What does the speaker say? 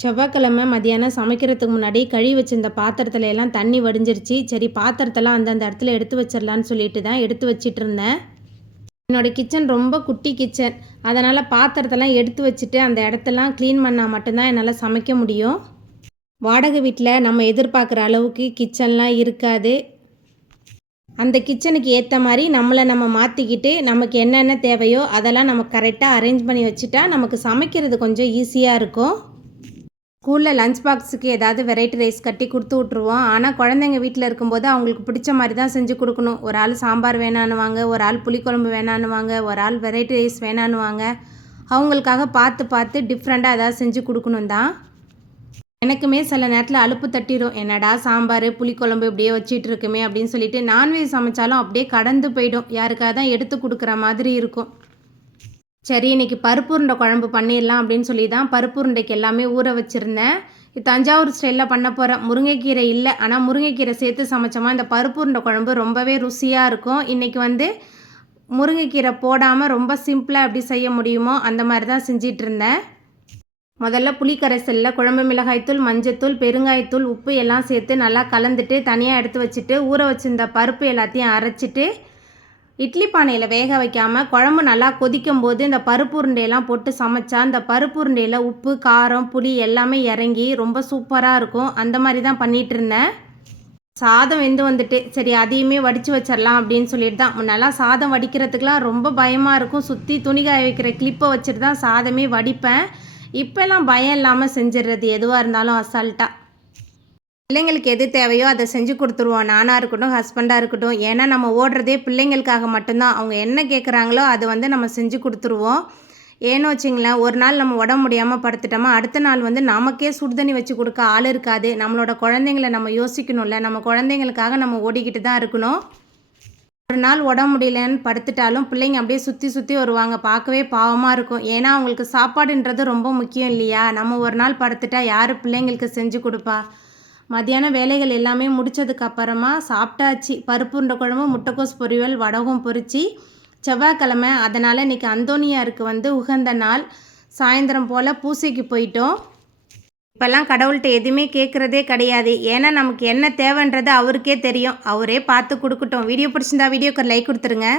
செவ்வாய்க்கிழமை மதியானம் சமைக்கிறதுக்கு முன்னாடி கழுவி வச்சிருந்த பாத்திரத்துல எல்லாம் தண்ணி வடிஞ்சிருச்சு. சரி பாத்திரத்தெல்லாம் அந்தந்த இடத்துல எடுத்து வச்சிடலான்னு சொல்லிட்டு தான் எடுத்து வச்சிட்டு இருந்தேன். என்னோடய கிச்சன் ரொம்ப குட்டி கிச்சன். அதனால் பாத்திரத்தெல்லாம் எடுத்து வச்சுட்டு அந்த இடத்தெல்லாம் க்ளீன் பண்ணால் மட்டும்தான் என்னால் சமைக்க முடியும். வாடகை வீட்டில் நம்ம எதிர்பார்க்குற அளவுக்கு கிச்சன்லாம் இருக்காது. அந்த கிச்சனுக்கு ஏற்ற மாதிரி நம்மளை நம்ம மாற்றிக்கிட்டு நமக்கு என்னென்ன தேவையோ அதெல்லாம் நம்ம கரெக்டாக அரேஞ்ச் பண்ணி வச்சுட்டா நமக்கு சமைக்கிறது கொஞ்சம் ஈஸியாக இருக்கும். ஸ்கூலில் லஞ்ச் பாக்ஸுக்கு ஏதாவது வெரைட்டி ரைஸ் கட்டி கொடுத்து விட்ருவோம். ஆனால் குழந்தைங்க வீட்டில் இருக்கும்போது அவங்களுக்கு பிடிச்ச மாதிரி தான் செஞ்சு கொடுக்கணும். ஒரு ஆள் சாம்பார் வேணான்னுவாங்க, ஒரு ஆள் புளிக்குழம்பு வேணான்னுவாங்க, ஒரு ஆள் வெரைட்டி ரைஸ் வேணான்னுவாங்க. அவங்களுக்காக பார்த்து பார்த்து டிஃப்ரெண்ட்டாக ஏதாவது செஞ்சு கொடுக்கணும் தான். எனக்குமே சில நேரத்தில் அலுப்பு தட்டிடும். என்னடா சாம்பார் புளிக்குழம்பு இப்படியே வச்சிட்டு இருக்குமே அப்படின்னு சொல்லிட்டு நான்வெஜ் சமைச்சாலும் அப்படியே கடந்து போயிடும். யாருக்காக தான் எடுத்து கொடுக்குற மாதிரி இருக்கும். சரி இன்றைக்கி பருப்பு உருண்டை குழம்பு பண்ணிடலாம் அப்படின்னு சொல்லி தான் பருப்பு உருண்டைக்கு எல்லாமே ஊற வச்சுருந்தேன். தஞ்சாவூர் ஸ்டைலில் பண்ண போகிறேன். முருங்கைக்கீரை இல்லை, ஆனால் முருங்கைக்கீரை சேர்த்து சமைச்சோமா இந்த பருப்பு உருண்டை குழம்பு ரொம்பவே ருசியாக இருக்கும். இன்றைக்கி முருங்கைக்கீரை போடாமல் ரொம்ப சிம்பிளாக எப்படி செய்ய முடியுமோ அந்த மாதிரி தான் செஞ்சிட்டு இருந்தேன். முதல்ல புளிக்கரைசலில் குழம்பு மிளகாய்த்தூள், மஞ்சத்தூள், பெருங்காயத்தூள், உப்பு எல்லாம் சேர்த்து நல்லா கலந்துட்டு தனியாக எடுத்து வச்சுட்டு ஊற வச்சுருந்த பருப்பு எல்லாத்தையும் அரைச்சிட்டு இட்லி பானையில் வேக வைக்காமல் குழம்பு நல்லா கொதிக்கும் போது இந்த பருப்பு உருண்டையெல்லாம் போட்டு சமைச்சா இந்த பருப்பு உருண்டையில் உப்பு, காரம், புளி எல்லாமே இறங்கி ரொம்ப சூப்பராக இருக்கும். அந்த மாதிரி தான் பண்ணிகிட்டு இருந்தேன். சாதம் வெந்து வந்துட்டு சரி அதையுமே வடித்து வச்சிடலாம் அப்படின்னு சொல்லிட்டு தான். முன்னெல்லாம் சாதம் வடிக்கிறதுக்கெலாம் ரொம்ப பயமாக இருக்கும். சுற்றி துணி காய வைக்கிற கிளிப்பை வச்சுட்டு தான் சாதமே வடிப்பேன். இப்போல்லாம் பயம் இல்லாமல் செஞ்சிடுறது எதுவாக இருந்தாலும் அசால்ட்டாக. பிள்ளைங்களுக்கு எது தேவையோ அதை செஞ்சு கொடுத்துருவோம். நானாக இருக்கட்டும், ஹஸ்பண்டாக இருக்கட்டும். ஏன்னா நம்ம ஓடுறதே பிள்ளைங்களுக்காக மட்டும்தான். அவங்க என்ன கேட்குறாங்களோ அது நம்ம செஞ்சு கொடுத்துருவோம். ஏன்னு வச்சிங்களேன், ஒரு நாள் நம்ம உடம்பு முடியாமல் படுத்துட்டோமா அடுத்த நாள் நமக்கே சுடுதண்ணி வச்சு கொடுக்க ஆள் இருக்காது. நம்மளோட குழந்தைங்கள நம்ம யோசிக்கணும்ல. நம்ம குழந்தைங்களுக்காக நம்ம ஓடிக்கிட்டு தான் இருக்கணும். ஒரு நாள் உடம்பு முடியலன்னு படுத்துட்டாலும் பிள்ளைங்க அப்படியே சுற்றி சுற்றி வருவாங்க. பார்க்கவே பாவமாக இருக்கும். ஏன்னா அவங்களுக்கு சாப்பாடுன்றது ரொம்ப முக்கியம் இல்லையா? நம்ம ஒரு நாள் படுத்துட்டா யார் பிள்ளைங்களுக்கு செஞ்சு கொடுப்பா? மத்தியானம் வேலைகள் எல்லாமே முடித்ததுக்கப்புறமா சாப்பிட்டாச்சு. பருப்பு உருண்டை குழம்பு, முட்டைக்கோஸ் பொரியல், வடகம் பொரிச்சு. செவ்வாய்க்கிழமை அதனால் இன்றைக்கி அந்தோனியாருக்கு உகந்த நாள். சாயந்தரம் போல் பூசைக்கு போயிட்டோம். இப்போல்லாம் கடவுள்கிட்ட எதுவுமே கேட்குறதே கிடையாது. ஏன்னா நமக்கு என்ன தேவைன்றது அவருக்கே தெரியும். அவரே பார்த்து கொடுக்கட்டும். வீடியோ பிடிச்சிருந்தா வீடியோக்கு ஒரு லைக் கொடுத்துருங்க.